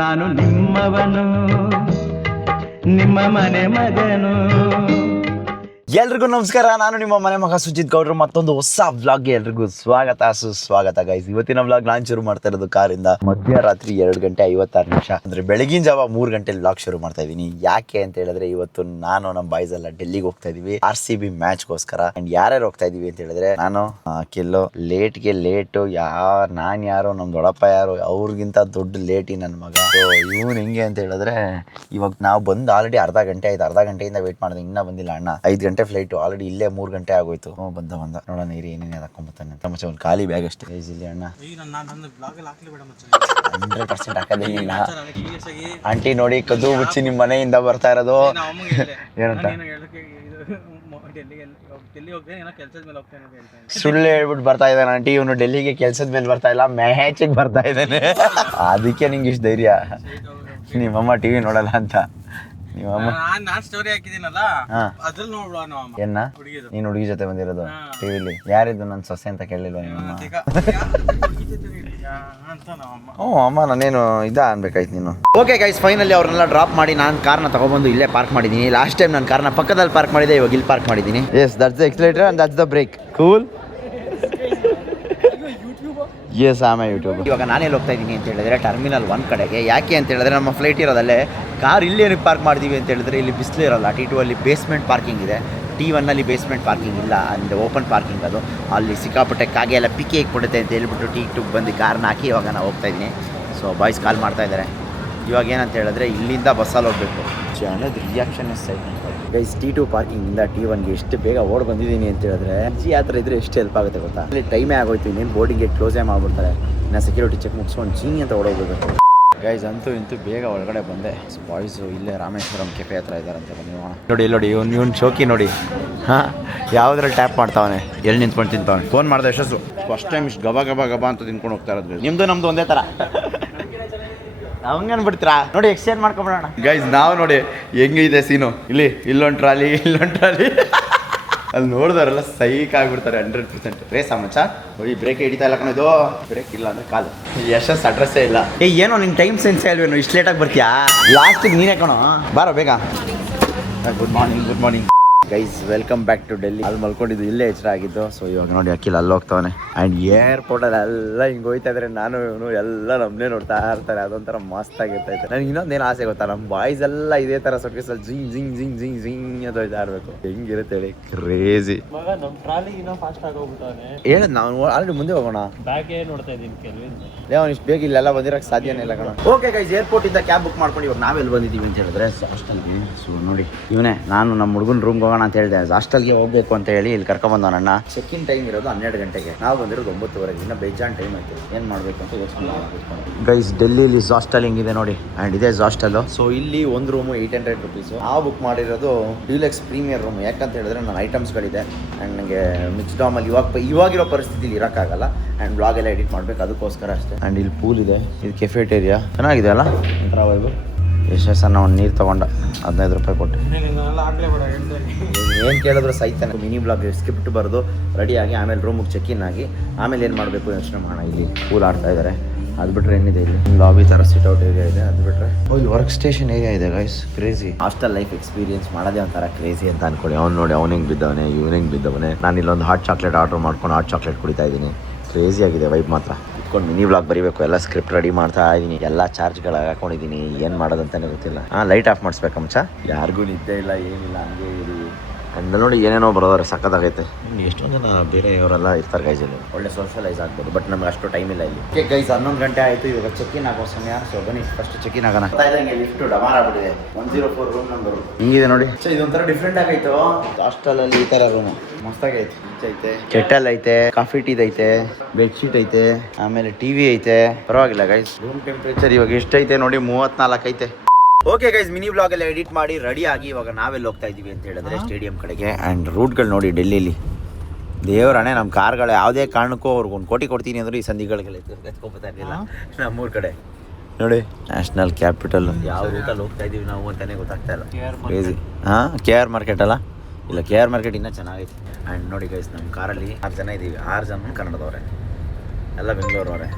ನಾನು ನಿಮ್ಮವನು, ನಿಮ್ಮ ಮನೆ ಮಗನು. ಎಲ್ರಿಗೂ ನಮಸ್ಕಾರ. ನಾನು ನಿಮ್ಮ ಮನೆ ಮಗ ಸುಜಿತ್ ಗೌಡ್ರು. ಮತ್ತೊಂದು ಹೊಸ ವ್ಲಾಗ್ಗೆ ಎಲ್ರಿಗೂ ಸ್ವಾಗತ ಸುಸ್ವಾಗತ ಗೈಸ್. ಇವತ್ತಿನ ವ್ಲಾಗ್ ನಾನು ಶುರು ಮಾಡ್ತಾ ಇರೋದು ಕಾರಿಂದ ಮಧ್ಯರಾತ್ರಿ 2:56 ಅಂದ್ರೆ ಬೆಳಗಿನ ಜಾವ 3 ಗಂಟೆಲಿ ವ್ಲಾಗ್ ಶುರು ಮಾಡ್ತಾ ಇದೀನಿ. ಯಾಕೆ ಅಂತ ಹೇಳಿದ್ರೆ ಇವತ್ತು ನಾನು ನಮ್ಮ ಬಾಯ್ಸ್ ಎಲ್ಲ ಡೆಲ್ಲಿಗೆ ಹೋಗ್ತಾ ಇದೀವಿ RCB ಮ್ಯಾಚ್ಗೋಸ್ಕರ. ಅಂಡ್ ಯಾರ್ಯಾರು ಹೋಗ್ತಾ ಇದೀವಿ ಅಂತ ಹೇಳಿದ್ರೆ ನಾನು ಕೆಲವು ಲೇಟ್ಗೆ ಲೇಟು ನಾನ್ ಯಾರು ನಮ್ಮ ದೊಡ್ಡಪ್ಪ ಯಾರು ಅವ್ರಿಗಿಂತ ದೊಡ್ಡ ಲೇಟಿ ನನ್ನ ಮಗ. ಇವನು ಹೆಂಗೆ ಅಂತ ಹೇಳಿದ್ರೆ ಇವಾಗ ನಾವು ಬಂದು ಆಲ್ರೆಡಿ ಅರ್ಧ ಗಂಟೆ ಆಯ್ತು. ಅರ್ಧ ಗಂಟೆಯಿಂದ ವೇಟ್ ಮಾಡಿದೆ, ಇನ್ನೂ ಬಂದಿಲ್ಲ ಅಣ್ಣ. 5 ಗಂಟೆ ಫ್ಲೈಟ್, ಆಲ್ರೆಡಿ ಇಲ್ಲೇ 3 ಗಂಟೆ ಆಗೋಯ್ತು. ಬಂದ ನೋಡೋಣ ನೀರು ಏನೇನು ಹಾಕೊಂಬತ್ತಾನೆ ಅಂತ. ಮಚ್ಚ ಒಂದು ಖಾಲಿ ಬ್ಯಾಗ್ ಅಷ್ಟೇ ಇಲ್ಲಿ ಅಣ್ಣ. 100% ಹಾಕೋದಿಲ್ಲ. ಆಂಟಿ ನೋಡಿ ಕದ್ದು ಮುಚ್ಚಿ ನಿಮ್ಮ ಮನೆಯಿಂದ ಬರ್ತಾ ಇರೋದು ಏನಂತ ಸುಳ್ಳು ಹೇಳ್ಬಿಟ್ಟು ಬರ್ತಾ ಇದ್ದಾನೆ ಆಂಟಿ. ಇವನು ಡೆಲ್ಲಿಗೆ ಕೆಲ್ಸದ ಮೇಲೆ ಬರ್ತಾ ಇಲ್ಲ, ಮ್ಯಾಚಿಗೆ ಬರ್ತಾ ಇದ್ದಾನೆ. ಅದಕ್ಕೆ ನಿಂಗೆ ಇಷ್ಟು ಧೈರ್ಯ. ನಿಮ್ಮಮ್ಮ ಟಿವಿ ನೋಡಲ್ಲ ಅಂತ. ಏನ ನೀನ್ ಹುಡುಗಿ ಜೊತೆ ಬಂದಿರೋದು ಟಿವಿಲಿ? ಯಾರಿದ್ದು ನನ್ನ ಸೊಸೆ ಅಂತ ಕೇಳಿಲ್ವ ನಿಮ್ಮಮ್ಮ? ಅಮ್ಮ ನಾನೇನು ಅನ್ಬೇಕಾಯ್ತು ನೀನು. ಓಕೆ ಗೈಸ್, ಫೈನಲಿ ಅವ್ರನ್ನೆಲ್ಲ ಡ್ರಾಪ್ ಮಾಡಿ ನಾನು ಕಾರ್ನ ತಗೊಬಂದು ಇಲ್ಲೇ ಪಾರ್ಕ್ ಮಾಡಿದ್ದೀನಿ. ಲಾಸ್ಟ್ ಟೈಮ್ ನಾನು ಕಾರ್ನ ಪಕ್ಕದಲ್ಲಿ ಪಾರ್ಕ್ ಮಾಡಿದ್ದೆ, ಇವಾಗ ಇಲ್ಲಿ ಪಾರ್ಕ್ ಮಾಡಿದ್ದೀನಿ. Yes, that's the accelerator and that's the brake. Cool. Yes, ಆಮೇಲೆ ಯೂಟ್ಯೂಬ್. ಇವಾಗ ನಾನೆಲ್ಲಿ ಹೋಗ್ತಾ ಇದ್ದೀನಿ ಅಂತ ಹೇಳಿದ್ರೆ ಟರ್ಮಿನಲ್ 1 ಕಡೆಗೆ. ಯಾಕೆ ಅಂತ ಹೇಳಿದ್ರೆ ನಮ್ಮ ಫ್ಲೈಟ್ ಇರೋದಲ್ಲೇ. ಕಾರ್ ಇಲ್ಲೇನಕ್ಕೆ ಪಾರ್ಕ್ ಮಾಡಿದೀವಿ ಅಂತ ಹೇಳಿದ್ರೆ ಇಲ್ಲಿ ಬಿಸಿಲು ಇರೋಲ್ಲ. T2 ಅಲ್ಲಿ ಬೇಸ್ಮೆಂಟ್ ಪಾರ್ಕಿಂಗ್ ಇದೆ, T1 ಅಲ್ಲಿ ಬೇಸ್ಮೆಂಟ್ ಪಾರ್ಕಿಂಗ್ ಇಲ್ಲ, ಅಂಡ್ ಓಪನ್ ಪಾರ್ಕಿಂಗ್ ಅದು. ಅಲ್ಲಿ ಸಿಕ್ಕಾಪಟ್ಟೆ ಕಾಗೆ ಎಲ್ಲ ಪಿಕೆ ಕೊಡುತ್ತೆ ಅಂತ ಹೇಳ್ಬಿಟ್ಟು T2 ಬಂದು ಕಾರ್ನ ಹಾಕಿ ಇವಾಗ ನಾವು ಹೋಗ್ತಾ ಇದ್ದೀನಿ. ಸೊ ಬಾಯ್ಸ್ ಕಾಲ್ ಮಾಡ್ತಾ ಇದ್ದಾರೆ. ಇವಾಗ ಏನಂತ ಹೇಳಿದ್ರೆ ಇಲ್ಲಿಂದ ಬಸ್ಸಲ್ಲಿ ಹೋಗಬೇಕು. ಜನದ ರಿಯಾಕ್ಷನ್ ಗೈಸ್, T2 ಪಾರ್ಕಿಂಗಿಂದ T1ಗೆ ಎಷ್ಟು ಬೇಗ ಓಡ್ ಬಂದಿದ್ದೀನಿ ಅಂತ ಹೇಳಿದ್ರೆ ಈ ಹತ್ರ ಇದ್ರೆ ಎಷ್ಟು ಹೆಲ್ಪ್ ಆಗುತ್ತೆ ಗೊತ್ತಾ. ಅಲ್ಲಿ ಟೈಮೇ ಆಗೋಯ್ತು, ಇನ್ನೇನು ಬೋರ್ಡಿಂಗ್ ಗೇಟ್ ಕ್ಲೋಸೇ ಮಾಡ್ಬಿಡ್ತಾರೆ. ಇನ್ನು ಸೆಕ್ಯೂರಿಟಿ ಚೆಕ್ ಮುಗಿಸ್ಕೊಂಡು ಚೀನಿ ಅಂತ ಓಡೋಗ್ಬೇಕು. ಗೈಸ್ ಅಂತೂ ಬೇಗ ಒಳಗಡೆ ಬಂದೆ. ಬಾಯ್ಸು ಇಲ್ಲೇ ರಾಮೇಶ್ವರಂ ಕೆಫೆ ಹತ್ರ ಇದ್ದಾರಂತೆ. ನೋಡಿ ನೋಡಿ ಇವ್ನು ಶೋಕಿ ನೋಡಿ. ಹಾಂ, ಯಾವುದ್ರಲ್ಲಿ ಟ್ಯಾಪ್ ಮಾಡ್ತಾವನೆ, ಎಲ್ಲಿ ನಿಂತ್ಕೊಂಡು ತಿಂತಾವನೆ. ಫೋನ್ ಮಾಡಿದೆ ಯಶಸ್ಸು. ಫಸ್ಟ್ ಟೈಮ್ ಇಷ್ಟು ಗಬಾ ಗಬಾ ಗಬಾ ಅಂತ ತಿನ್ಕೊಂಡು ಹೋಗ್ತಾ ಇರೋದು. ನಿಮ್ಮದು ನಮ್ಮದು ಒಂದೇ ಥರ. ಹಂಗನ್ ಬಿಡ್ತೀರಾ ನೋಡಿ, ಎಕ್ಸ್ಚೇಂಜ್ ಮಾಡ್ಕೊಂಬಿಡೋಣ. ಗೈಸ್ ನಾವು ನೋಡಿ ಹೆಂಗಿದೆ ಸೀನು. ಇಲ್ಲೊಂದು ಟ್ರಾಲಿ ಅಲ್ಲಿ ನೋಡಿದವರೆಲ್ಲ ಸೈಕ್ ಆಗಿಬಿಡ್ತಾರೆ 100%. ರೇಸ್ ಮಚ್ಚ ನೋಡಿ, ಬ್ರೇಕ್ ಹಿಡಿತಾ ಇಲ್ಲ ಕಣ. ಇದು ಬ್ರೇಕ್ ಇಲ್ಲ ಅಂದ್ರೆ ಕಾಲು. ಯಶಸ್ ಅಡ್ರೆಸ್ಸೇ ಇಲ್ಲ. ಏನೋ ನಿಂಗೆ ಟೈಮ್ ಸೆನ್ಸ್ ಇಲ್ವೇನು, ಇಷ್ಟು ಲೇಟಾಗಿ ಬರ್ತೀಯಾ? ಲಾಸ್ಟಿಗೆ ನೀನೇ ಕಣೋ, ಬಾರೋ ಬೇಗ. Good morning guys, welcome back to Delhi. ಅಲ್ಲಿ ಮಲ್ಕೊಂಡಿದ್ದು ಇಲ್ಲೇ ಎಚ್ಚರ ಆಗಿದ್ದು. ಸೊ ಇವಾಗ ನೋಡಿ ಅಖಿಲ್ ಅಲ್ಲಿ ಹೋಗ್ತಾವನೆ. ಆ್ಯಂಡ್ ಏರ್ಪೋರ್ಟಲ್ಲಿ ಎಲ್ಲ ಹಿಂಗೆ ಹೋಯ್ತಾ ಇದ್ರೆ ನಾನು ಇವನು ಎಲ್ಲ ನಮ್ಮನ್ನೇ ನೋಡ್ತಾ ಇರ್ತಾರೆ. ಅದೊಂಥರ ಮಸ್ತ್ ಆಗಿರ್ತೈತೆ. ನನಗೆ ಇನ್ನೊಂದೇನು ಆಸೆ ಗೊತ್ತಾ, ನಮ್ಮ ಬಾಯ್ಸ್ ಎಲ್ಲ ಇದೇ ಥರ ಸೊಟ್ಕೇಸಲ್ಲಿ ಜಿಂಗ್ ಜಿಂಗ್ ಜಿಂಗ್ ಜಿಂಗ್ ಜಿಂಗ್ ಅಂತ ಹೋಯ್ತಾ ಇರಬೇಕು. ಹೆಂಗಿರುತ್ತೆ ಹೇಳಿ, ಕ್ರೇಜಿ. ಹೇಳದ್ ನಾವು ಆಲ್ರೆಡಿ ಮುಂದೆ ಹೋಗೋಣ. ಅವ್ನು ಇಷ್ಟು ಬೇಗ ಇಲ್ಲೆಲ್ಲ ಬಂದಿರೋಕ್ಕೆ ಸಾಧ್ಯನೇ ಇಲ್ಲ ಕಣ. ಓಕೆ ಗೈಸ್, ಏರ್ಪೋರ್ಟಿಂದ ಕ್ಯಾಬ್ ಬುಕ್ ಮಾಡ್ಕೊಂಡು ಇವಾಗ ನಾವೆಲ್ಲಿ ಬಂದಿದ್ದೀವಿ ಅಂತ ಹೇಳಿದ್ರೆ ಹಾಸ್ಟೆಲ್ಗೆ. ಸೊ ನೋಡಿ ಇವನೇ, ನಾನು ನಮ್ಮ ಹುಡುಗನ ರೂಮ್ಗೆ ಹೋಗೋಣ ಅಂತ ಹೇಳಿದೆ. ಹಾಸ್ಟೆಲ್ಗೆ ಹೋಗ್ಬೇಕು ಅಂತ ಹೇಳಿ ಇಲ್ಲಿ ಕರ್ಕೊಂಡ್ಬಂದವನಣ್ಣ. ಚೆಕ್ ಇನ್ ಟೈಮ್ ಇರೋದು 12 ಗಂಟೆಗೆ, ನಾವು ಬಂದಿರೋದು 9:30. ಇನ್ನು ಬೇಜಾನ್ ಟೈಮ್ ಆಯ್ತು, ಏನು ಮಾಡಬೇಕು ಅಂತ ಯೋಚನೆ ಮಾಡ್ಕೊಂಡು. ಗೈಸ್ ಡೆಲ್ಲಿಲಿ ಹಾಸ್ಟೆಲ್ ಹಿಂಗಿದೆ ನೋಡಿ, ಆ್ಯಂಡ್ ಇದೇ ಹಾಸ್ಟೆಲ್. ಸೊ ಇಲ್ಲಿ ಒಂದು ರೂಮು 800 ರುಪೀಸ್. ನಾವು ಬುಕ್ ಮಾಡಿರೋದು ಡ್ಯೂಲೆಕ್ಸ್ ಪ್ರೀಮಿಯರ್ ರೂಮ್. ಯಾಕಂತ ಹೇಳಿದ್ರೆ ನನ್ನ ಐಟಮ್ಸ್ಗಳಿದೆ ಆ್ಯಂಡ್ ನನಗೆ ಮಿಕ್ಸ್ ಡಾಮಲ್ಲಿ ಇವಾಗಿರೋ ಪರಿಸ್ಥಿತಿಲಿ ಇರೋಕ್ಕಾಗಲ್ಲ. ಆ್ಯಂಡ್ ಬ್ಲಾಗ್ ಎಲ್ಲ ಎಡಿಟ್ ಮಾಡಬೇಕು, ಅದಕ್ಕೋಸ್ಕರ ಅಷ್ಟೇ. ಆ್ಯಂಡ್ ಇಲ್ಲಿ ಪೂಲ್ ಇದೆ, ಇದು ಕೆಫೆಟೇರಿಯಾ ಚೆನ್ನಾಗಿದೆ ಅಲ್ಲ. ಇಂಟ್ರಾವಲ್ಗು ಯಶಸ್ಸನ್ನ ಒಂದು ನೀರು ತೊಗೊಂಡ 15 ರೂಪಾಯಿ ಕೊಟ್ಟು. ಏನು ಕೇಳಿದ್ರು ಸೈತಾನೆ. ಮಿನಿ ಬ್ಲಾಗ್ ಸ್ಕ್ರಿಪ್ಟ್ ಬರೆದು ರೆಡಿಯಾಗಿ ಆಮೇಲೆ ರೂಮಿಗೆ ಚೆಕ್ ಇನ್ ಆಗಿ ಆಮೇಲೆ ಏನು ಮಾಡಬೇಕು ಯೋಚನೆ ಮಾಡೋಣ. ಇಲ್ಲಿ ಪೂಲ್ ಆಡ್ತಾ ಇದ್ದಾರೆ. ಅದು ಬಿಟ್ಟರೆ ಏನಿದೆ, ಇಲ್ಲಿ ಲಾಬಿ ಥರ ಸಿಟ್ಔಟ್ ಏರಿಯಾ ಇದೆ. ಅದು ಬಿಟ್ಟರೆ ಇಲ್ಲಿ ವರ್ಕ್ ಸ್ಟೇಷನ್ ಏರಿಯಾ ಇದೆ. Guys crazy. Hostel life experience ಮಾಡೋದೇ ಒಂಥರ ಕ್ರೇಜಿ ಅಂತ ಅನ್ಕೊಳ್ಳಿ. ಅವ್ನು ನೋಡಿ ಅವ್ನು ಹೆಂಗೆ ಬಿದ್ದವನೇ, ಇವ್ನು ಹೆಂಗೆ ಬಿದ್ದವನೇ. ನಾನು ಇಲ್ಲೊಂದು ಹಾಟ್ ಚಾಕ್ಲೇಟ್ ಆರ್ಡ್ರ್ ಮಾಡ್ಕೊಂಡು ಹಾಟ್ ಚಾಕ್ಲೇಟ್ ಕುಡಿತಾ ಇದ್ದೀನಿ. ಕ್ರೇಜಿ ಆಗಿದೆ ವೈಬ್ ಮಾತ್ರ. ಇಟ್ಕೊಂಡು ಮಿನಿ ಬ್ಲಾಗ್ ಬರೀಬೇಕು, ಎಲ್ಲ ಸ್ಕ್ರಿಪ್ಟ್ ರೆಡಿ ಮಾಡ್ತಾ ಇದ್ದೀನಿ. ಎಲ್ಲ ಚಾರ್ಜ್ಗಳು ಹಾಕೊಂಡಿದ್ದೀನಿ, ಏನು ಮಾಡೋದಂತಾನೆ ಗೊತ್ತಿಲ್ಲ. ಲೈಟ್ ಆಫ್ ಮಾಡಿಸ್ಬೇಕಾ ಮಚ್ಚ? ಯಾರಿಗೂ ನಿದ್ದೆ ಇಲ್ಲ ಏನಿಲ್ಲ, ಹಂಗೆ ಇರಿ. ಅಂದ ನೋಡಿ ಏನೇನೋ ಬರೋದಾರೆ, ಸಕ್ಕತ್ತಾಗೈತೆ. ಎಷ್ಟೊಂದು ಜನ ಬೇರೆಯವರೆಲ್ಲ ಇರ್ತಾರೆ ಗೈಸಲ್ಲಿ, ಒಳ್ಳೆ ಸೋಷಲೈಸ್ ಆಗ್ಬೋದು. ಬಟ್ ನಮ್ಗೆ ಅಷ್ಟು ಟೈಮ್ ಇಲ್ಲ ಇಲ್ಲಿ. ಓಕೆ ಗೈಸ್, 11 ಗಂಟೆ ಆಯಿತು. ಇವಾಗ ಚೆಕ್ ಇನ್ ಆಗೋ ಸಮಯ. ಸೊ ಬನ್ನಿ ಫಸ್ಟ್ ಚೆಕ್ ಇನ್ ಆಗೋಣ. ಲಿಫ್ಟ್ ಡಮಾರ್ ಆಗ್ಬಿಟ್ಟಿದೆ. 104 ರೂಮ್ ನಂಬರು ಹಿಂಗಿದೆ ನೋಡಿ. ಸೊ ಇದೊಂಥರ ಡಿಫ್ರೆಂಟ್ ಆಗೈತು. ಹಾಸ್ಟೆಲಲ್ಲಿ ಈ ಥರ ರೂಮು ಮಸ್ತಾಗೈತೆ. ಐತೆ, ಕೆಟಲ್ ಐತೆ, ಕಾಫಿ ಟೀದ್ ಐತೆ, ಬೆಡ್ಶೀಟ್ ಐತೆ, ಆಮೇಲೆ ಟಿವಿ ಐತೆ. ಪರವಾಗಿಲ್ಲ ಗೈಸ್. ರೂಮ್ ಟೆಂಪ್ರೇಚರ್ ಇವಾಗ ಎಷ್ಟೈತೆ ನೋಡಿ, 34 ಐತೆ. ಓಕೆ ಗೈಸ್, ಮಿನಿ ಬ್ಲಾಗ್ ಎಲ್ಲ ಎಡಿಟ್ ಮಾಡಿ ರೆಡಿ ಆಗಿ ಇವಾಗ ನಾವೆಲ್ಲ ಹೋಗ್ತಾ ಇದ್ದೀವಿ ಅಂತ ಹೇಳಿದ್ರೆ ಸ್ಟೇಡಿಯಂ ಕಡೆಗೆ. ಆ್ಯಂಡ್ ರೂಟ್ಗಳು ನೋಡಿ ಡೆಲ್ಲಿಲಿ ದೇವರಣೆ. ನಮ್ಮ ಕಾರ್ಗಳು ಯಾವುದೇ ಕಾರಣಕ್ಕೂ ಅವ್ರಿಗೆ 1 ಕೋಟಿ ಕೊಡ್ತೀನಿ ಅಂದ್ರೆ ಈ ಸಂಧಿಗಳಿಗೆಲ್ಲ ಎತ್ಕೊಳ್ತಾ ಇರಲಿಲ್ಲ. ನಮ್ಮೂರ ಕಡೆ ನೋಡಿ, ನ್ಯಾಷನಲ್ ಕ್ಯಾಪಿಟಲ್. ಯಾವ ರೂಟಲ್ಲಿ ಹೋಗ್ತಾ ಇದ್ದೀವಿ ನಾವು ಅಂತಲೇ ಗೊತ್ತಾಗ್ತಾ ಇಲ್ಲ. ಕ್ರೇಜಿ. ಹಾಂ, KR ಮಾರ್ಕೆಟ್ ಅಲ್ಲ? ಇಲ್ಲ, KR ಮಾರ್ಕೆಟ್ ಇನ್ನೂ ಚೆನ್ನಾಗೈತೆ. ಆ್ಯಂಡ್ ನೋಡಿ ಗೈಸ್, ನಮ್ಮ ಕಾರಲ್ಲಿ 6 ಜನ ಇದ್ದೀವಿ. 6 ಜನ ಕನ್ನಡದವ್ರೆ, ಎಲ್ಲ ಬೆಂಗಳೂರವ್ರೆ.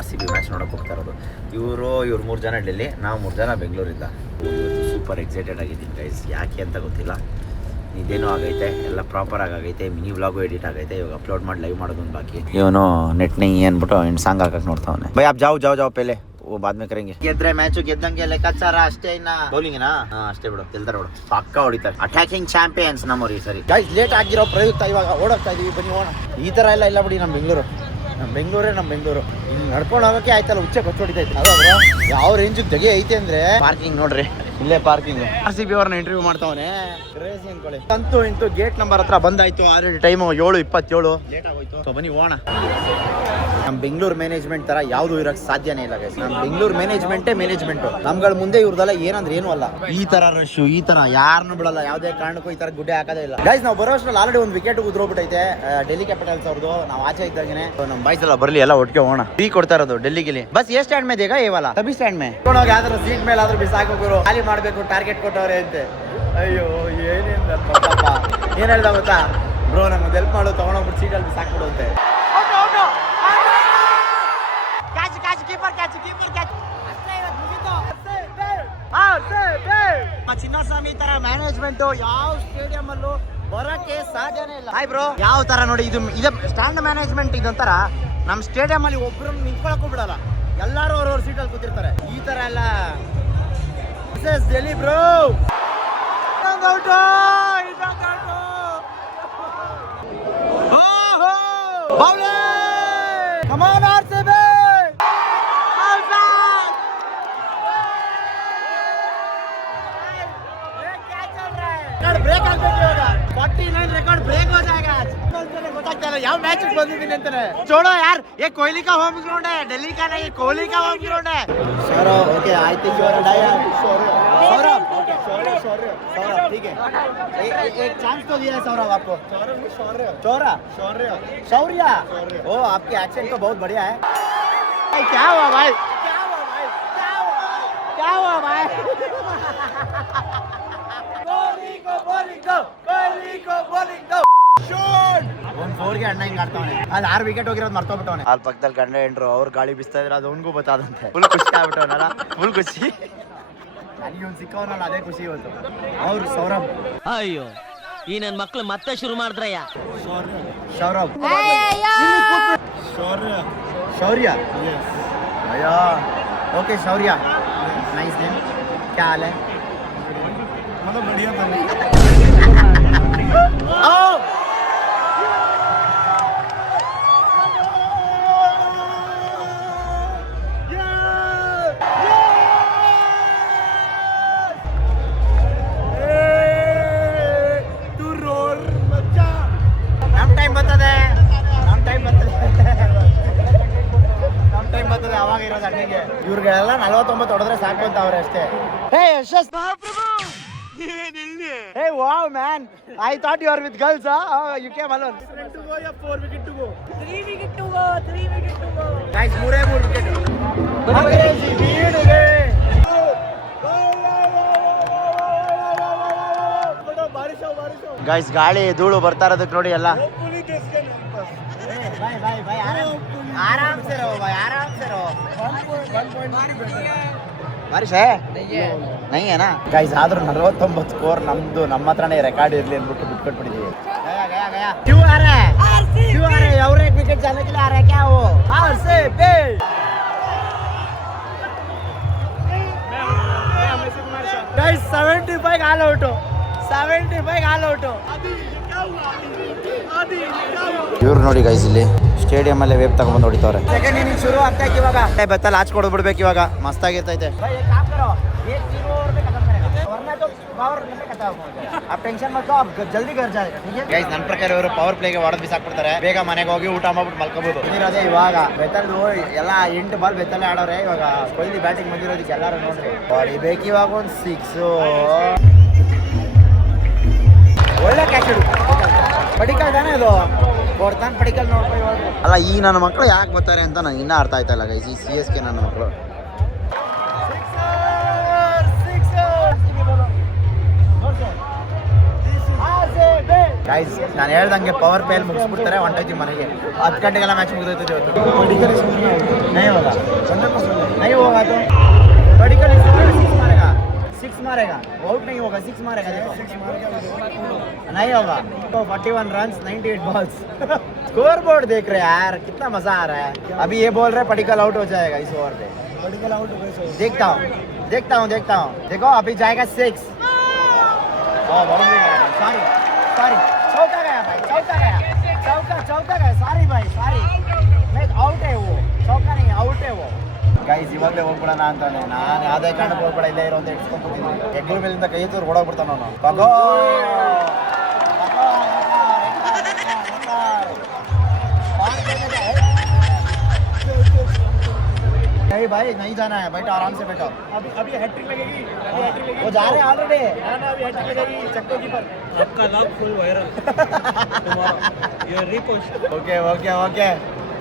RCB ಮ್ಯಾಚ್ ನೋಡೋಕೆ ಹೋಗ್ತಾ ಇರೋದು. ಇವ್ರು 3 ಜನ ಡೆಲ್ಲಿ, ನಾವು 3 ಜನ ಬೆಂಗಳೂರಿಂದ. ಇವತ್ತು ಸೂಪರ್ ಎಕ್ಸೈಟೆಡ್ ಆಗಿದ್ದೀನಿ ಗೈಸ್, ಯಾಕೆ ಅಂತ ಗೊತ್ತಿಲ್ಲ. ಇದೇನೋ ಆಗೈತೆ, ಎಲ್ಲ ಪ್ರಾಪರ್ ಆಗೈತೆ. ಮಿನಿ ವ್ಲಾಗು ಎಡಿಟ್ ಆಗೈತೆ. ಇವಾಗ ಅಪ್ಲೋಡ್ ಮಾಡಿ ಲೈವ್ ಮಾಡೋದೊಂದು ಬಾಕಿ. ಇವನು ನೆಟ್ನಿ ಅಂದ್ಬಿಟ್ಟು ಇನ್ನು ಸಾಂಗ್ ಹಾಕಕ್ಕೆ ನೋಡ್ತಾವನೆ. ಭಯ आप जाओ पहले, वो बाद में करेंगे. ಗೆದ್ರೆ ಮ್ಯಾಚು ಗೆದ್ದಂಗೆ ಲೆಕ್ಕಾಚಾರ ಅಷ್ಟೇ. ಇನ್ನ ಬೌಲಿಂಗ್ನಾ ಅಷ್ಟೇ ಬಿಡು, ಗೆಲ್ತಾರೆ ಬಿಡು. ಪಕ್ಕ ಹೊಡಿತಾರೆ. ಅಟ್ಯಾಕಿಂಗ್ ಚಾಂಪಿಯನ್ಸ್ ನಮ್ಮವ್ರು ಈ ಸರಿ. ಗೈಸ್ ಲೇಟ್ ಆಗಿರೋ ಪ್ರಯುಕ್ತ ಇವಾಗ ಓಡೋಗ್ತಾ ಇದೀವಿ, ಬನ್ನಿ ಹೋಗೋಣ. ಈ ತರ ಎಲ್ಲ ಇಲ್ಲ ಬಿಡಿ, ನಮ್ಮ ಬೆಂಗಳೂರು ಇಲ್ಲಿ ನಡ್ಕೊಂಡು ಹೋಗಕ್ಕೆ ಆಯ್ತಲ್ಲ, ಹುಚ್ಚೆ ಕೊಚ್ಚೊಡಿತೈತೆ. ಯಾವ ರೇಂಜ್ ತೆಗೆ ಐತೆ ಅಂದ್ರೆ ಪಾರ್ಕಿಂಗ್ ನೋಡ್ರಿ, ಇಲ್ಲೇ ಪಾರ್ಕಿಂಗ್. RCB ಅವ್ರನ್ನ ಇಂಟರ್ವ್ಯೂ ಮಾಡ್ತಾವನೆ. ಕ್ರೇಜಿ ಅನ್ಕೊಳ್ಳಿ. ಇಂತೂ ಗೇಟ್ ನಂಬರ್ ಹತ್ರ ಬಂದಾಯ್ತು. Already time 7:27. ಲೇಟ್ ಆಗೋಯ್ತು. ಸೊ ಬನ್ನಿ ಹೋಗೋಣ. ನಮ್ಮ ಬೆಂಗಳೂರು ಮ್ಯಾನೇಜ್ಮೆಂಟ್ ತರ ಯಾವ್ದು ಇರಕ್ಕೆ ಸಾಧ್ಯನೇ ಇಲ್ಲ ಗೈಸ್. ನಮ್ಮ ಬೆಂಗಳೂರು ಮ್ಯಾನೇಜ್ಮೆಂಟ್ ನಮ್ಗಳ ಮುಂದೆ ಇವ್ರದೆಲ್ಲ ಏನಂದ್ರೆ ಏನು ಅಲ್ಲ. ಈ ತರ ರಶ್, ಈ ತರ ಯಾರನ್ನು ಬಿಡಲ್ಲ, ಯಾವುದೇ ಕಾರಣಕ್ಕೂ ಈ ತರ ಗುಡ್ಡೆ ಹಾಕೋದೇ ಇಲ್ಲ ಗೈಸ್. ನಾವು ಬರೋ ಅಷ್ಟ್ರಲ್ಲಿ ಆಲ್ರೆಡಿ ಒಂದು ವಿಕೆಟ್ ಉದ್ರೋಗ್ಬಿಟ್ಟೈತೆ ಡೆಲ್ಲಿ ಕ್ಯಾಪಿಟಲ್ಸ್ ಅವ್ರದ್ದು. ನಾವು ಆಚೆ ಇದ್ದಾಗೇನೆ ನಮ್ಮ ಬಾಯ್ಸ್ ಎಲ್ಲ ಬರ್ಲಿ, ಎಲ್ಲ ಒಟ್ಟಿಗೆ ಹೋಗೋಣ. ಟೀ ಕೊಡ್ತಾ ಇರೋದು ಡೆಲ್ಲಿಗೆ. ಬಸ್ ಎಷ್ಟು ಸ್ಟ್ಯಾಂಡ್ ಮೇ ದೇಗ ಏವಲ್ಲ ತಬಿ ಸ್ಟ್ಯಾಂಡ್ ಮೇ ಯಾವ್ದಾದ್ರು ಸೀಟ್ ಮೇಲೆ ಆದ್ರೂ ಬಿಸಾಕೋರು, ಖಾಲಿ ಮಾಡ್ಬೇಕು, ಟಾರ್ಗೆಟ್ ಕೊಟ್ಟವ್ರೆ ಅಂತೆ. ಅಯ್ಯೋ ಏನೇನ್ ಏನ್ ಹೇಳ್ದ ಗೊತ್ತಾ ಬ್ರೋ, ನಮ್ಗೆ ಹೆಲ್ಪ್ ಮಾಡು, ತಗೊಂಡೋಗ್ಬಿಟ್ಟು ಸೀಟಲ್ಲಿ ಬಿಸಾಕ್ಬಿಡು ಅಂತೆ. ಚಿನ್ನಸ್ವಾಮಿ ತರ ಮ್ಯಾನೇಜ್ಮೆಂಟ್ ಯಾವ ಸ್ಟೇಡಿಯಂ ಅಲ್ಲೂ ಬರಕ್ಕೆ ಸಾಧ್ಯನೇ ಇಲ್ಲ. ಹಾಯ್ ಬ್ರೋ, ಯಾವ ತರ ನೋಡಿ, ಇದು ಸ್ಟ್ಯಾಂಡ್ ಮ್ಯಾನೇಜ್ಮೆಂಟ್. ಇದೊಂಥರ ನಮ್ಮ ಸ್ಟೇಡಿಯಂ ಅಲ್ಲಿ ಒಬ್ರು ನಿಂತ್ಕೊಳಕ್ಕೂ ಬಿಡಲ್ಲ, ಎಲ್ಲಾರು ಅವ್ರವ್ರ ಸೀಟಲ್ಲಿ ಕೂತಿರ್ತಾರೆ. ಈ ತರ ಎಲ್ಲ Delhi bro. Come on RCB! Break ಆಗ್ಬೇಕು ಇವಾಗ. 49 ರೆಕಾರ್ಡ್ ಬ್ರೇಕ್ हो जाएगा आज. ಗೊತ್ತಾಗ್ತಾ ಇಲ್ಲ ಯಾವ ಮ್ಯಾಚ್ ಬಂದಿದ್ದೀನಿ ಅಂತಾನೆ. छोड़ो यार, ये कोहली का होम ग्राउंड है, दिल्ली का नहीं, कोहली का होम ग्राउंड है. Saurabh, okay, I think you are a dire. Saurabh, okay, Saurabh ठीक है. एक चांस तो दिया है सौरभ आपको. शौर्य. ओ, आपके एक्सेंट तो बहुत बढ़िया है. क्या हुआ भाई? ಅವ್ರಿಗೆ ಅಣ್ಣ ಹಿಂಗ್ ಆಡ್ತಾವನೆ. ಅಲ್ಲಿ 6 ವಿಕೆಟ್ ಹೋಗಿರೋದು ಮರ್ತೋಗ್ಬಿಟ್ಟವನೆ. ಅಲ್ಲಿ ಪಕ್ಕದಲ್ಲಿ ಗಂಡ ಹೆಂಡ್ರು ಅವ್ರು ಗಾಳಿ ಬಿಸ್ತಾ ಇದ್ರೆ ಅದು ಅವ್ನಿಗೂ ಗೊತ್ತಾದಂತೆ. ಫುಲ್ ಖುಷಿ ಆಗ್ಬಿಟ್ಟವನಲ್ಲ, ಫುಲ್ ಖುಷಿ. ನನಗೆ ಒಂದು ಸಿಕ್ಕವನಲ್ಲ, ಅದೇ ಖುಷಿ ಇವತ್ತು. ಅವ್ರು ಸೌರಭ್. ಅಯ್ಯೋ, ಈ ನನ್ನ ಮಕ್ಳು ಮತ್ತೆ ಶುರು ಮಾಡಿದ್ರಯ್ಯ. ಸೌರಭ್. ಶೌರ್ಯ. ಅಯ್ಯೋ, ಓಕೆ ಶೌರ್ಯ, ನೈಸ್ ನೇಮ್. क्या हाल है? मतलब बढ़िया बने. ಅವಾಗ ಇರೋದು ಅಣ್ಣಿಗೆ. ಇವ್ರಿಗೆಲ್ಲ 49 ಹೊಡೆದ್ರೆ ಸಾಕು ಅಂತ ಅವ್ರೆ ಅಷ್ಟೇ. ಹೇ ಯಶಸ್ ಮಹಾಪ್ರಭು, hey wow man, I thought you are with girls. You came alone. 3 to go या 4 wicket to go? 3 wicket to go. Guys, 3 wicket. ಅಂಗ್ರೇಜಿ ಬೀಡುಗೆ ಗೈಸ್, ಗಾಳಿ ಧೂಳು ಬರ್ತಾ ಇರೋದಕ್ಕೆ ನೋಡಿ ಎಲ್ಲ. आराम से रहो भाई, आराम से रहो. बारिश है? नहीं है ना गाइस. आದ್ರೂ 49 ಸ್ಕೋರ್ ನಮ್ದು, ನಮ್ಮ ಹತ್ರನೇ ರೆಕಾರ್ಡ್ ಇರ್ಲಿ ಅಂದ್ಬಿಟ್ಟು ಬಿಟ್ಕೊಟ್ಬಿಟ್ಟಿದ್ದೀವಿ. गया क्यों आ रहा है और एक विकेट जाने के लिए आ रहा है क्या वो? RCB guys 75 all out. ಇವ್ರು ನೋಡಿ ಗೈಸ್, ಇಲ್ಲಿ ಸ್ಟೇಡಿಯಂ ಅಲ್ಲೇ ವೇವ್ ತಗೊಂಡ್ಬಂದು ಹೊಡಿತವ್ರೆ. ಸೆಕೆಂಡ್ ಇನ್ನಿಂಗ್ ಶುರು ಆಗ್ತೈತೆ ಇವಾಗ. ಬೆತ್ತಲ್ಲಿ ಆಚೆ ಕೊಡೋದು ಬಿಡ್ಬೇಕು ಇವಾಗ. ಮಸ್ತಾಗಿರ್ತೈತೆ. ಜಲ್ದಿ घर जाएगा ಗೈಸ್. ನನ್ನ ಪ್ರಕಾರ ಇವರು ಪವರ್ ಪ್ಲೇಗೆ ಹೊಡೆದು ಬಿಸಾಕ್ಬಿಡ್ತಾರೆ. ಬೇಗ ಮನೆಗೆ ಹೋಗಿ ಊಟ ಮಾಡ್ಬಿಟ್ಟು ಮಲ್ಕೋಬಹುದು. ಇರೋದೇ ಇವಾಗ ಬೆತ್ತಲ್ದು ಎಲ್ಲ 8 ಬಾಲ್ ಬೆತ್ತಲ್ಲೇ ಆಡೋರೆ. ಇವಾಗ ಕೊಹ್ಲಿ ಬ್ಯಾಟಿಂಗ್ ಬಂದಿರೋದಕ್ಕೆ ಎಲ್ಲರೂ ನೋಡ್ರಿ ಹೊಡಿಬೇಕು ಇವಾಗ ಒಂದು 6. ಒಳ್ಳೆ ಕ್ಯಾಚ್ ಹಿಡಿದು ಪಡಿಕಲ್ ತಾನೇ ಇದು ಕೊಡ್ತಾನೆ. ಪಡಿಕಲ್ ನೋಡ್ಕೊ ಇವಾಗ. ಅಲ್ಲ, ಈ ನನ್ನ ಮಕ್ಕಳು ಯಾಕೆ ಬರ್ತಾರೆ ಅಂತ ನಂಗೆ ಇನ್ನೂ ಅರ್ಥ ಆಯ್ತಾ ಇಲ್ಲ ಗೈಸ್. ಈ CSK ನನ್ನ ಮಕ್ಕಳು. ಗೈಸ್ ನಾನು ಹೇಳ್ದಂಗೆ ಪವರ್ ಪ್ಲೇಯಲ್ಲಿ ಮುಗಿಸ್ಬಿಡ್ತಾರೆ ಹೊಂಟೈತಿ ಮನೆಗೆ 10 ಗಂಟೆಗೆಲ್ಲ ಮ್ಯಾಚ್ ಮುಗಿದೈತೆ ಇವತ್ತು नहीं होगा नहीं होगा तो मेडिकल सिक्स मारेगा आउट नहीं होगा 6 मारेगा देखो नहीं होगा तो 41 रन 98 बॉल्स स्कोर बोर्ड देख रहे यार कितना मजा आ रहा है अभी ये बोल रहे पडिक्कल आउट हो जाएगा इस ओवर पे पडिक्कल आउट देखता हूँ देखो अभी जाएगा 6 सॉरी चौका गया भाई चौका गया सॉरी भाई सॉरी मैं आउट है वो चौका नहीं आउट है वो ಗೈಸ್ ಇವಾಗಲೇ ಹೋಗ್ಬಿಡೋಣ ಅಂತಾನೆ ನಾನು ಯಾವುದೇ ಕಾರಣಕ್ಕೆ ಹೋಗ್ಬೇಡ ಇಲ್ಲೇ ಇರೋ ಅಂತ ಇಟ್ಸ್ಕೊಂಡ್ಬಿಟ್ಟಿದ್ದೀನಿ ಹೆಗ್ಲೂ ಮೇಲಿಂದ ಕೈ ಎತ್ತೂರು ಹೊಡೋಗ್ಬಿಡ್ತಾನೆ ಅವನು ಬಗೋ नहीं भाई नहीं जाना है बैठो आराम से बैठो अभी हैट्रिक लगेगी वो जा रहे हैं ऑलरेडी अभी हैट्रिक लगेगी चक्को की पर आपका लॉक फुल वायरल ये रिपोस्ट ओके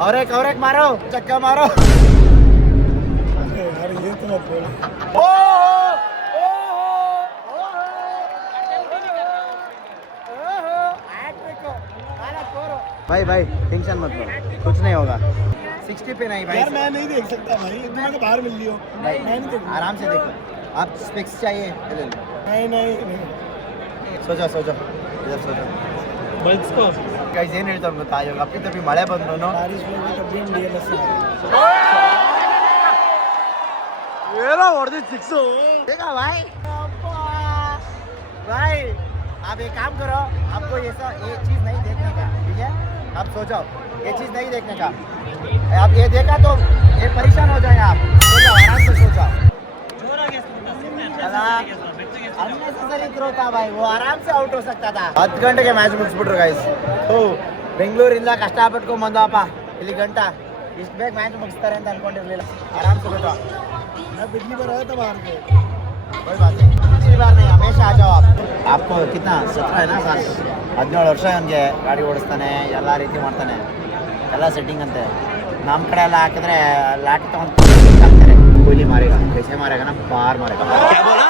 और एक मारो चक्का मारो यार ये तो मत बोल भाई टेंशन मत लो कुछ नहीं होगा 60 पे नहीं भाई यार मैं नहीं देख सकता भाई इतना तो बाहर मिल लियो भाई मैं नहीं देख आराम से देखो आप स्पेक्स चाहिए ले लो नहीं सो जाओ इधर सो जाओ बल्स को गाइस ಏನು ಹೇಳ್ತಾರೆ ಗೊತ್ತಾ ಇವಾಗ ಅಪ್ಪಿ ತಪ್ಪಿ ಮಳೆ ಬಂದ್ರು बारिश में भी कभी डीएलएस ಏನೋ ಹೊಡೆದಿ ಸಿಕ್ಸ್ देखा भाई आप एक काम करो आपको ये चीज नहीं देखने का ठीक है आप सो जाओ ये चीज नहीं देखने का आप ये देखा तो ये परेशान हो जाएगा आप सो जाओ आराम से सो जाओ ಅನ್ನೆಸೆಸರಿ ಥ್ರೋ था भाई वो आराम से ಔಟ್ हो सकता था 10 ಗಂಟೆಗೆ ಮ್ಯಾಚ್ ಮುಗಿಸ್ಬಿಟ್ರು ಗೈಸ್ ಬೆಂಗಳೂರಿಂದ ಕಷ್ಟಪಟ್ಕೊಂಡು ಬಂದಪ್ಪ ಇಲ್ಲಿ ಗಂಟ ಇಷ್ಟು ಬೇಗ ಮ್ಯಾಚ್ ಮುಗಿಸ್ತಾರೆ ಅಂತ ಅನ್ಕೊಂಡಿರ್ಲಿಲ್ಲ आराम से बैठो मैं पिछली बार आया था बाहर के कोई बात नहीं पिछली बार नहीं हमेशा आ जाओ आप आपको कितना 17 है ना साल 17 ವರ್ಷ ಅವನಿಗೆ ಗಾಡಿ ಓಡಿಸ್ತಾನೆ ಎಲ್ಲ ರೀತಿ ಮಾಡ್ತಾನೆ ಎಲ್ಲ ಸೆಟ್ಟಿಂಗ್ ಅಂತೆ ನಮ್ಮ ಕಡೆ ಎಲ್ಲ ಹಾಕಿದ್ರೆ ಲಾಟಿ ತಗೊಂಡು ಹಾಕ್ತಾರೆ ಕೊಹ್ಲಿ ಮಾರೇಗ कैसे मारेगा ना बाहर मारेगा क्या बोला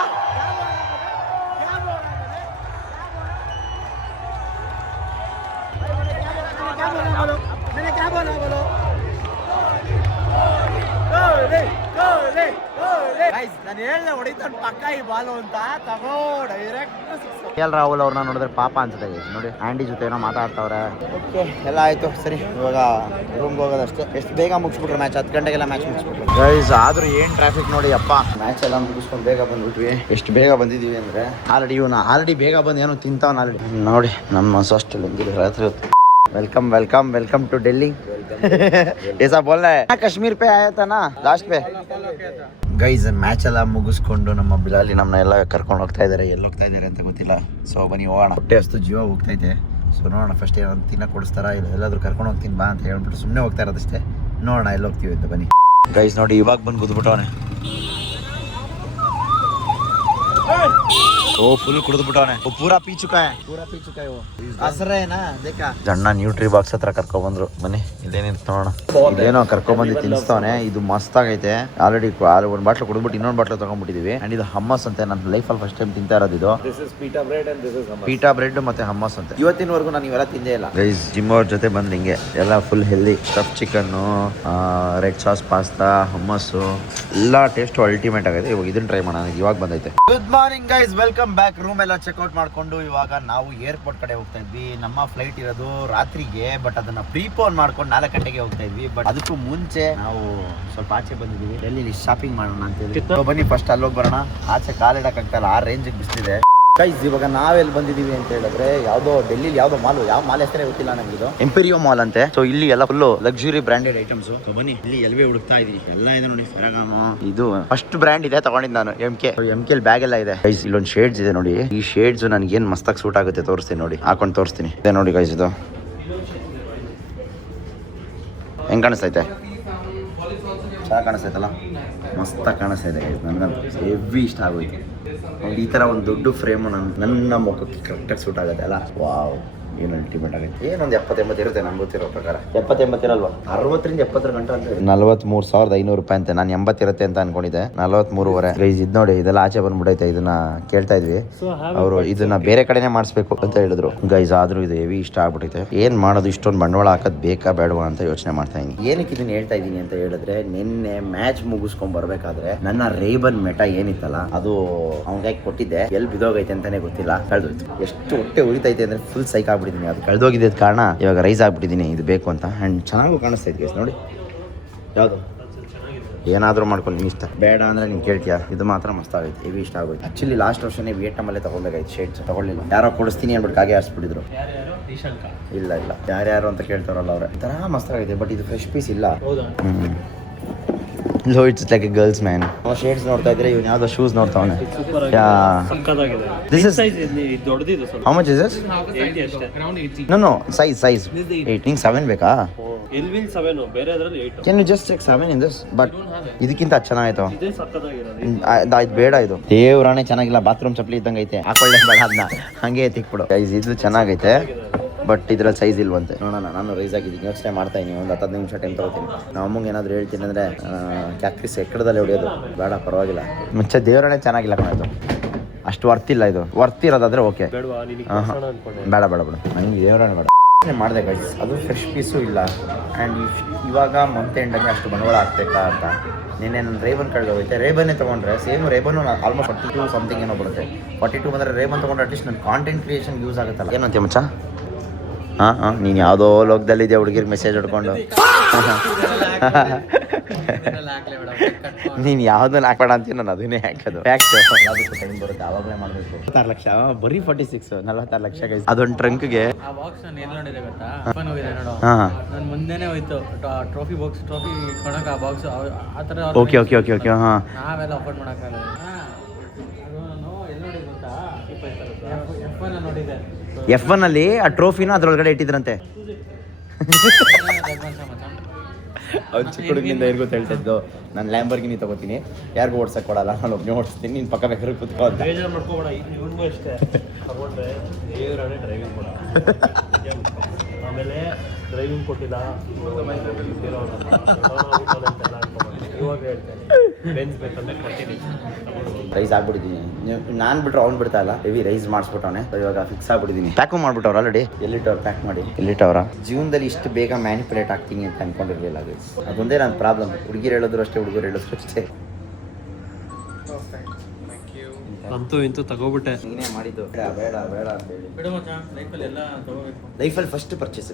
मैंने क्या बोला बोलो ನಾನು ಹೇಳ್ದೆ ಹೊಡಿತಾನೆ ಪಕ್ಕ ಈ ಬಾಲು ಅಂತ ತಗೋ ಡೈರೆಕ್ಟ್ ಎಲ್ ರಾಹುಲ್ ಅವ್ರನ್ನ ನೋಡಿದ್ರೆ ಪಾಪ ಅನ್ಸುತ್ತೆ ನೋಡಿ ಆಂಡಿ ಜೊತೆ ಏನೋ ಮಾತಾಡ್ತಾವ್ರೆ ಓಕೆ ಎಲ್ಲ ಆಯ್ತು ಸರಿ ಇವಾಗ ರೂಮ್ಗೆ ಹೋಗೋದಷ್ಟೇ ಎಷ್ಟು ಬೇಗ ಮುಗಿಸ್ಬಿಟ್ರು ಮ್ಯಾಚ್ 10 ಗಂಟೆಗೆಲ್ಲ ಮ್ಯಾಚ್ ಮುಗಿಸ್ಬಿಟ್ರು ಗೈಸ್ ಆದ್ರೂ ಏನ್ ಟ್ರಾಫಿಕ್ ನೋಡಿ ಅಪ್ಪ ಮ್ಯಾಚ್ ಎಲ್ಲ ಮುಗಿಸ್ಕೊಂಡು ಬೇಗ ಬಂದ್ಬಿಟ್ವಿ ಎಷ್ಟು ಬೇಗ ಬಂದಿದೀವಿ ಅಂದ್ರೆ ಆಲ್ರೆಡಿ ಬೇಗ ಬಂದು ಏನೋ ತಿಂತಾವನ್ ಆಲ್ರೆಡಿ ನೋಡಿ ನಮ್ಮ ಹಾಸ್ಟೆಲ್ ಹೆಂಗಿದೆ ರಾತ್ರಿ ಹೊತ್ತು वेलकम टू दिल्ली ऐसा बोलना है कश्मीर पे आया था ना लास्ट पे ಗೈಸ್ ಮ್ಯಾಚ್ ಎಲ್ಲ ಮುಗಿಸ್ಕೊಂಡು ನಮ್ಮ ಬಿಲಾಲಿ ನಮ್ಮನ್ನ ಎಲ್ಲ ಕರ್ಕೊಂಡು ಹೋಗ್ತಾ ಇದ್ದಾರೆ ಎಲ್ಲಿ ಹೋಗ್ತಾ ಇದ್ದಾರೆ ಅಂತ ಗೊತ್ತಿಲ್ಲ ಸೊ ಬನ್ನಿ ಹೋಗೋಣ ಹೊಟ್ಟೆ ಅಷ್ಟು ಜೀವ ಹೋಗ್ತೈತೆ ಸೊ ನೋಡೋಣ ಫಸ್ಟ್ ಏನಾದ್ರು ತಿನ್ನಕ್ಕೆ ಕೊಡಿಸ್ತಾರಾ ಇಲ್ಲ ಎಲ್ಲಾದ್ರೂ ಕರ್ಕೊಂಡು ಹೋಗ್ತೀನಿ ಬಾ ಅಂತ ಹೇಳ್ಬಿಟ್ಟು ಸುಮ್ಮನೆ ಹೋಗ್ತಾ ಇರೋದಷ್ಟೇ ನೋಡೋಣ ಎಲ್ಲಿ ಹೋಗ್ತೀವಿ ಅಂತ ಬನ್ನಿ ಗೈಸ್ ನೋಡಿ ಇವಾಗ ಬಂದು ಕೂತ್ಬಿಟ್ಟವನೆ ओ फुल ಕುಡಿದು ಬಿಟ್ಟವನೆ ಪೂರಾ ಪೀ ಚುಕಾ है वो असर है ना देखा ಜಣ್ಣ ನ್ಯೂಟ್ರಿ ಬಾಕ್ಸ್ ಹತ್ರ ಕರ್ಕೊಂಡ್ ಬಂದ್ರು ಬನ್ನಿ ಇದೇನಿತ್ತು ನೋಡೋಣ ಇದೇನೋ ಕರ್ಕೊಂಡ್ ಬಂದು ತಿನ್ನಿಸ್ತವನೆ ಇದು ಮಸ್ತ್ ಆಗೈತೆ ಆಲ್ರೆಡಿ ಒಂದು ಬಾಟ್ಲು ಕುಡಿದ್ಬಿಟ್ಟು ಇನ್ನೊಂದು ಬಾಟ್ಲು ತಗೊಂಡ್ಬಿಟ್ಟಿದೀವಿ ಅಂಡ್ ಇದು ಹಮ್ಮಸ್ ಅಂತೆ ನನ್ನ ಲೈಫಲ್ಲಿ ಫಸ್ಟ್ ಟೈಮ್ ತಿಂತಾ ಇರೋದು ಇದು ಪೀಟಾ ಬ್ರೆಡ್ ಮತ್ತೆ ಹಮ್ಮಸ್ ಅಂತೆ ಇವತ್ತಿನವರೆಗೂ ನಾನು ಇವೆಲ್ಲ ತಿಂದೇ ಇಲ್ಲ ಗೈಸ್ ಜಿಮ್ ಅವ್ರ ಜೊತೆ ಬಂದ್ ಹಿಂಗೆ ಎಲ್ಲ full healthy stuff chicken red sauce pasta hummus ಎಲ್ಲ ಟೇಸ್ಟ್ ಅಲ್ಟಿಮೇಟ್ ಆಗೈತೆ ಇವಾಗ ಇದನ್ನ ಟ್ರೈ ಮಾಡೋಣ ಇವಾಗ ಬಂದೈತೆ good morning guys welcome back room ಎಲ್ಲ ಚೆಕ್ಔಟ್ ಮಾಡ್ಕೊಂಡು ಇವಾಗ ನಾವು ಏರ್ಪೋರ್ಟ್ ಕಡೆ ಹೋಗ್ತಾ ಇದ್ವಿ ನಮ್ಮ ಫ್ಲೈಟ್ ಇರೋದು ರಾತ್ರಿಗೆ ಬಟ್ ಅದನ್ನ ಪ್ರೀಪೋನ್ ಮಾಡ್ಕೊಂಡು 4 ಗಂಟೆಗೆ ಹೋಗ್ತಾ ಇದ್ವಿ ಬಟ್ ಅದಕ್ಕೂ ಮುಂಚೆ ನಾವು ಸ್ವಲ್ಪ ಆಚೆ ಬಂದಿದ್ವಿ ಡೆಲ್ಲಿಲಿ ಶಾಪಿಂಗ್ ಮಾಡೋಣ ಅಂತ ಹೇಳಿ ಬನ್ನಿ ಫಸ್ಟ್ ಅಲ್ಲೋಗಿ ಬರೋಣ ಆಚೆ ಕಾಲಿಡಕ್ಕಾಗ್ತಾ ಇಲ್ಲ ಆ ರೇಂಜಿಗೆ ಬಿಸಿಲಿದೆ ಗೈಸ್ ಇವಾಗ ನಾವೆಲ್ಲಿ ಬಂದಿದೀವಿ ಅಂತ ಹೇಳಿದ್ರೆ ಯಾವ್ದೋ ಡೆಲ್ಲಿಲಿ ಯಾವ್ದೋ ಮಾಲ್ ಯಾವ ಮಾಲ್ ಹೆಸರೇ ಗೊತ್ತಿಲ್ಲ ನಮ್ಗೆ ಇದು ಎಂಪೀರಿಯೋ ಮಾಲ್ ಅಂತೆ ಸೊ ಇಲ್ಲಿ ಎಲ್ಲ full luxury branded items so ಬನ್ನಿ ಇಲ್ಲಿ ಎಲ್ವೇ ಹುಡುಕ್ತಾ ಇದೀನಿ ಎಲ್ಲ ಇದೆ ನೋಡಿ ಫೆರಗಾಮೋ ಇದು ಫಸ್ಟ್ ಬ್ರ್ಯಾಂಡ್ ಇದೆ ತಗೊಂಡಿದ್ದು ನಾನು ಎಂ ಕೆ ಬ್ಯಾಗ್ ಎಲ್ಲ ಇದೆ ಗೈಸ್ ಇಲ್ಲೊಂದು ಶೇಡ್ಸ್ ಇದೆ ನೋಡಿ ಈ ಶೇಡ್ಸ್ ನನಗೆ ಏನ್ ಮಸ್ತಾಗಿ ಸೂಟ್ ಆಗುತ್ತೆ ತೋರಿಸ್ತೀನಿ ನೋಡಿ ಹಾಕೊಂಡು ತೋರಿಸ್ತೀನಿ ಇದೆ ನೋಡಿ ಗೈಸ್ ಇದು ಹೆಂಗ್ ಕಾಣಿಸ್ತೈತೆ ಚೆನ್ನಾಗಿ ಕಾಣಿಸ್ತೈತಲ್ಲ ಮಸ್ತಾಗಿ ಕಾಣಿಸ್ತಾ ಇದೆ ಗೈಸ್ ನನಗಂತೂ ಹೆವಿ ಇಷ್ಟ ಆಗೋಯ್ತು ಈ ತರ ಒಂದು ದೊಡ್ಡ ಫ್ರೇಮ್ ನನ್ನ ಮುಖಕ್ಕೆ ಕರೆಕ್ಟಾಗಿ ಸೂಟ್ ಆಗುತ್ತೆ ಅಲ್ಲ ವಾವ್ ಏನು ಅಲ್ಟಿಮೇಟ್ ಆಗೈತೆ. ಏನೊಂದು 70-80 ಇರುತ್ತೆ ನಂಗೆ ಗೊತ್ತಿರೋ ಪ್ರಕಾರ. 70-80 ಇರಲ್ವಾ? 60ರಿಂದ 70 ಗಂಟೆ ಅಂತ 43,500 ರೂಪಾಯಿ ಅಂತೆ. ನಾನು 80 ಇರುತ್ತೆ ಅಂತ ಅನ್ಕೊಂಡಿದ್ದೆ. 43.5 ಗೈಸ್. ಇದು ನೋಡಿ, ಇದೆಲ್ಲ ಆಚೆ ಬಂದ್ಬಿಟ್ಟೈತೆ. ಇದನ್ನ ಕೇಳ್ತಾ ಇದ್ವಿ, ಅವರು ಇದನ್ನ ಬೇರೆ ಕಡೆನೇ ಮಾಡಿಸ್ಬೇಕು ಅಂತ ಹೇಳಿದ್ರು ಗೈಸ್. ಆದ್ರೂ ಇದು ಹೆವಿ ಇಷ್ಟ ಆಗ್ಬಿಟ್ಟೈತೆ. ಏನ್ ಮಾಡೋದು, ಇಷ್ಟೊಂದು ಬಂಡವಾಳ ಹಾಕೋದು ಬೇಕಾ ಬೇಡವಾ ಅಂತ ಯೋಚನೆ ಮಾಡ್ತಾ ಇದ್ದೀನಿ. ಏನಕ್ಕೆ ಇದನ್ನ ಹೇಳ್ತಾ ಇದ್ದೀನಿ ಅಂತ ಹೇಳಿದ್ರೆ, ನಿನ್ನೆ ಮ್ಯಾಚ್ ಮುಗಿಸ್ಕೊಂಡ್ ಬರ್ಬೇಕಾದ್ರೆ ನನ್ನ ರೇಬನ್ ಮೆಟಾ ಏನಿತ್ತಲ್ಲ ಅದು ಅವ್ನಿಗೆ ಕೊಟ್ಟಿದ್ದೆ. ಎಲ್ಲಿ ಬಿದೋಗೈತೆ ಅಂತಾನೆ ಗೊತ್ತಿಲ್ಲ, ಕಳೆದೋಯ್ತು. ಎಷ್ಟು ಹೊಟ್ಟೆ ಉರಿತೈತೆ ಅಂದ್ರೆ ಫುಲ್ ಸೈಕ್ ಆಗ್ಬಿಟ್ಟಿದ್ದೀನಿ. ಅದು ಕಳೆದೋಗಿದ್ದ ಕಾರಣ ಇವಾಗ ರೈಸ್ ಆಗ್ಬಿಟ್ಟಿದ್ದೀನಿ ಇದು ಬೇಕು ಅಂತ. ಅಂಡ್ ಚೆನ್ನಾಗೂ ಕಾಣಿಸ್ತಾ ಇದೆ ನೋಡಿ. ಯಾವುದು ಏನಾದರೂ ಮಾಡ್ಕೊಂಡು ನಿನ್ ಇಷ್ಟ. ಬೇಡ ಅಂದ್ರೆ ನೀನು ಕೇಳ್ತೀಯಾ. ಇದು ಮಾತ್ರ ಮಸ್ತ್ ಆಗೈತೆ, ಹೆವಿ ಇಷ್ಟ ಆಗೋಯ್ತು. ಆಕ್ಚುಲಿ ಲಾಸ್ಟ್ ವರ್ಷನೇ ವಿಯೆಟ್ನಾಮಲ್ಲೇ ತಗೊಳ್ಬೇಕಾಯ್ತು ಶೇಡ್ಸ್, ತಗೊಳ್ಳಿಲ್ಲ. ಯಾರೋ ಕೊಡಿಸ್ತೀನಿ ಅಂದ್ಬಿಟ್ಟು ಹಾಗೆ ಹಾರಿಸ್ಬಿಟ್ಟಿದ್ರು. ಇಲ್ಲ ಯಾರ್ಯಾರು ಅಂತ ಕೇಳ್ತಾರಲ್ಲ ಅವ್ರೆ. ಥರ ಮಸ್ತ್ ಆಗೈತೆ. ಬಟ್ ಇದು ಫ್ರೆಶ್ ಪೀಸ್ ಇಲ್ಲ. ಲೋ, it's like a girls man. Shades ನೋಡ್ತಾ ಇದ್ರೆ ಇವ್ನು ಯಾವ್ದೋ ಶೂಸ್ ನೋಡ್ತಾವನೆ. How much is this? No size 8. ನಿಂಗೆ 7 ಬೇಕಾ? Can you just check 7 in this? But ಇದಕ್ಕಿಂತ ಚೆನ್ನಾಗಿತ್ತು. ಇದು ಬೇಡ. ಇದು ದೇವ್ರಾಣೆ ಚೆನ್ನಾಗಿಲ್ಲ. ಬಾತ್ರೂಮ್ ಚಪ್ಪಲಿ ಇದ್ದಂಗೆ ಐತೆ. ಹಾಕೊಳ್ಳೆ ಬೇಡ ಅದನ್ನ, ಹಂಗೆ ತಿಕ್ಬಿಡು. ಸೈಜ್ ಇದು ಚೆನ್ನಾಗೈತೆ, ಬಟ್ ಇದ್ರಲ್ಲಿ ಸೈಜ್ ಇಲ್ವಂತೆ. ನೋಡೋಣ. ನಾನು ರೈಸ್ ಆಗಿದ್ದೀನಿ, ಯೋಚನೆ ಮಾಡ್ತಾ ಇದ್ದೀನಿ. ಒಂದು 10 ನಿಮಿಷ ಟೈಮ್ ತಗೋತೀನಿ. ನಾವು ಅಮ್ಮಂಗೆ ಏನಾದರೂ ಹೇಳ್ತೀನಿ ಅಂದರೆ ಕ್ಯಾಕ್ರಿಸ್ ಎಕ್ಕಡದಲ್ಲಿ ಹೊಡಿಯೋದು ಬೇಡ, ಪರವಾಗಿಲ್ಲ. ಮುಂಚೆ ದೇವರೇ ಚೆನ್ನಾಗಿಲ್ಲ ಕಣದು, ಅಷ್ಟು ವರ್ತಿಲ್ಲ. ಇದು ವರ್ತಿರೋದಾದ್ರೆ ಓಕೆ. ಬೇಡ ಬಿಡು, ನನಗೆ ದೇವರೇ ಬೇಡ. ಮಾಡಿದೆ ಗೈಸ್, ಅದು ಫ್ರೆಶ್ ಪೀಸು ಇಲ್ಲ. ಆ್ಯಂಡ್ ಇವಾಗ ಮಂತ್ ಎಂಡಲ್ಲಿ ಅಷ್ಟು ಬಂಡವಾಳ ಹಾಕ್ಬೇಕಾ ಅಂತ. ನಿನ್ನೆ ನನ್ನ ರೇಬನ್ ಕಳೆದೋಗೈತೆ. ರೇಬನ್ನೇ ತೊಗೊಂಡ್ರೆ ಸೇಮ್ ರೇಬನ್ನು ಆಲ್ಮೋಸ್ಟ್ 42 ಸಮಥಿಂಗ್ ಏನೋ ಬರುತ್ತೆ. 42 ಬಂದರೆ ರೇಬನ್ ತೊಗೊಂಡ್ರೆ ಅಟ್ಲೀಸ್ಟ್ ನನ್ನ ಕಾಂಟೆಂಟ್ ಕ್ರಿಯೇಷನ್ ಯೂಸ್ ಆಗುತ್ತಲ್ಲ. ಏನಂತೀಯ ಮಚ್ಚ? ಹಾಂ ನೀನು ಯಾವುದೋ ಲೋಕದಲ್ಲಿದ್ಯಾ ಹುಡುಗಿರಿಗೆ ಮೆಸೇಜ್ ಹೊಡ್ಕೊಂಡು. ನೀನು ಯಾವುದನ್ನ ಹಾಕ್ಬೇಡ ಅಂತೀನಿ, ನಾನು ಅದನ್ನೇ ಹಾಕೋದು. ಫ್ಯಾಕ್ಟ್ ಯಾವುದಕ್ಕೂ ಟೈಮ್ ಬರುತ್ತೆ, ಆವಾಗಲೇ ಮಾಡಬೇಕು. 46 ಲಕ್ಷ ಬರೀ 46 ಲಕ್ಷ ಗೈಸ್. ಅದೊಂದು ಟ್ರಂಕ್ಗೆ ನಾನು ಮುಂದೆನೇ ಹೋಯ್ತು. ಟ್ರೋಫಿ ಕೊಡೋಕೆ ಆ ಬಾಕ್ಸ್ ಆ ಥರ. ಓಕೆ ಹಾಂ. ನಾವೆಲ್ಲ ಅಫೋರ್ಡ್ ಮಾಡೋಕ್ಕಾಗಲ್ಲ. F1 ಅಲ್ಲಿ ಆ ಟ್ರೋಫಿನ ಅದ್ರೊಳಗಡೆ ಇಟ್ಟಿದ್ರಂತೆ. ಅವ್ನು ಚಿಕ್ಕ ಹುಡುಗಿಂದ ಏನು ಗೊತ್ತು ಹೇಳ್ತಾ ಇದ್ದು, ನಾನು ಲ್ಯಾಂಬರ್ಗಿನಿ ತಗೋತೀನಿ, ಯಾರಿಗೂ ಓಡ್ಸಕ್ಕೆ ಕೊಡಲ್ಲ, ನಾನು ಒಬ್ಬನೇ ಓಡಿಸ್ತೀನಿ, ನೀನು ಪಕ್ಕ ಬೇಕಾದ್ರೆ ಕೂತ್ಕೋ ಅಂತ. ಬೇಜಾರು ಮಾಡ್ಕೋಬೇಡ, ಇವನಿಗೂ ಅಷ್ಟೇ ತಗೊಂಡ್ರೆ ದೇವರೇ ಡ್ರೈವಿಂಗ್ ಕೊಡ. ಆಮೇಲೆ ಡ್ರೈವಿಂಗ್ ಕೊಟ್ಟಿಲ್ಲ ಇವಾಗ ಹೇಳ್ತೇನೆ, ಬೆನ್ಸ್ ಬೇಕಂದ್ರೆ ಕೊಡ್ತೀನಿ. ರೈಸ್ ಆಗ್ಬಿಟ್ಟಿದ್ದೀನಿ. ನಾನು ಬಿಟ್ರೆ ಅವ್ನು ಬಿಡ್ತಾ ಇಲ್ಲ, ಹೆವಿ ರೈಸ್ ಮಾಡಿಸ್ಬಿಟ್ಟವನೆ. ಇವಾಗ ಫಿಕ್ಸ್ ಆಗ್ಬಿಟ್ಟಿದ್ದೀನಿ. ಪ್ಯಾಕು ಮಾಡ್ಬಿಟ್ಟವ್ರು ಆಲ್ರೆಡಿ. ಎಲ್ಲಿಟ್ಟವ್ರು ಪ್ಯಾಕ್ ಮಾಡಿ ಎಲ್ಲಿಟ್ಟವ್ರ. ಜೀವನದಲ್ಲಿ ಇಷ್ಟು ಬೇಗ ಮ್ಯಾನಿಪುಲೇಟ್ ಆಗ್ತೀನಿ ಅಂತ ಅನ್ಕೊಂಡಿರಲಿಲ್ಲ. ಅದೊಂದೇ ನನ್ನ ಪ್ರಾಬ್ಲಮ್. ಹುಡುಗಿರು ಹೇಳಿದ್ರು ಅಷ್ಟೇ, ಹುಡುಗರು ಹೇಳಿದ್ರು ಅಷ್ಟೇ. ಅಂತೂ ಇಂತೂ ತಗೋಬಿಟ್ಟೆ. ನೀನೇ ಮಾಡಿದ್ದು ಬೇಡ ಅಂತ ಹೇಳಿ. ಲೈಫಲ್ಲಿ ಫಸ್ಟ್ ಪರ್ಚೇಸ್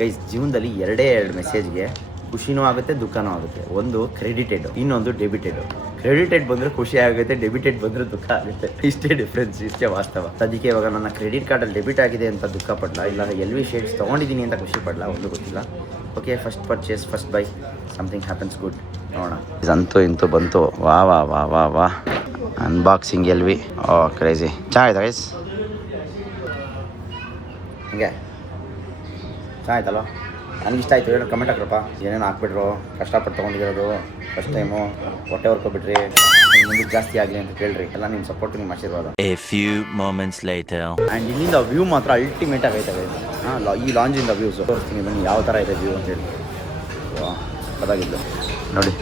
ಗೈಸ್. ಜೀವನದಲ್ಲಿ 2 ಮೆಸೇಜ್ಗೆ ಖುಷಿನೂ ಆಗುತ್ತೆ, ದುಃಖನೂ ಆಗುತ್ತೆ. ಒಂದು ಕ್ರೆಡಿಟೆಡ್, ಇನ್ನೊಂದು ಡೆಬಿಟೆಡ್. ಕ್ರೆಡಿಟೆಡ್ ಬಂದರೆ ಖುಷಿ ಆಗುತ್ತೆ, ಡೆಬಿಟೆಡ್ ಬಂದರೆ ದುಃಖ ಆಗುತ್ತೆ. ಇಷ್ಟೇ ಡಿಫ್ರೆನ್ಸ್, ಇಷ್ಟೇ ವಾಸ್ತವ. ಅದಕ್ಕೆ ಇವಾಗ ನನ್ನ ಕ್ರೆಡಿಟ್ ಕಾರ್ಡಲ್ಲಿ ಡೆಬಿಟ್ ಆಗಿದೆ ಅಂತ ದುಃಖ ಪಡಲ್ಲ, ಇಲ್ಲ LV ಶೇಡ್ಸ್ ತೊಗೊಂಡಿದ್ದೀನಿ ಅಂತ ಖುಷಿ ಪಡಲ್ಲ, ಒಂದು ಗೊತ್ತಿಲ್ಲ. Okay, first purchase, first by, something happens good. ನೋಡೋಣ. ಅಂತೂ ಇಂತೂ ಬಂತು. ವಾ ಅನ್ಬಾಕ್ಸಿಂಗ್ LV. ಕ್ರೇಜಿ ಚೆನ್ನಾಗಿದೆ ಗೈಸ್. ಹಿಂಗೆ ಚೆನ್ನಾಯ್ತಲ್ವ? ನನಗೆ ಇಷ್ಟ ಆಯಿತು. ಏನೋ ಕಮೆಂಟ್ ಹಾಕ್ರಪ್ಪ. ಏನೇನು ಹಾಕ್ಬಿಟ್ರು, ಕಷ್ಟಪಟ್ಟು ತೊಗೊಂಡಿರೋದು ಫಸ್ಟ್ ಟೈಮು, ಹೊಟ್ಟೆ ಹೊರ್ಕೊಬಿಟ್ರಿ, ಮುಂದಕ್ಕೆ ಜಾಸ್ತಿ ಆಗಲಿ ಅಂತ ಕೇಳ್ರಿ. ಎಲ್ಲ ನಿಮ್ಮ ಸಪೋರ್ಟ್, ನಿಮ್ಮ ಆಶೀರ್ವಾದ. ಆ್ಯಂಡ್ ಇಲ್ಲಿಂದ ವ್ಯೂ ಮಾತ್ರ ಅಲ್ಟಿಮೇಟ್ ಆಗೈತೆ. ಈ ಲಾಂಜಿಂದ ವ್ಯೂಸ್ ತೋರಿಸ್ತೀನಿ ಬನ್ನಿ ಯಾವ ಥರ ಇದೆ ವ್ಯೂ ಅಂತೇಳಿ. ಅದಾಗಿದ್ದು ನೋಡಿ.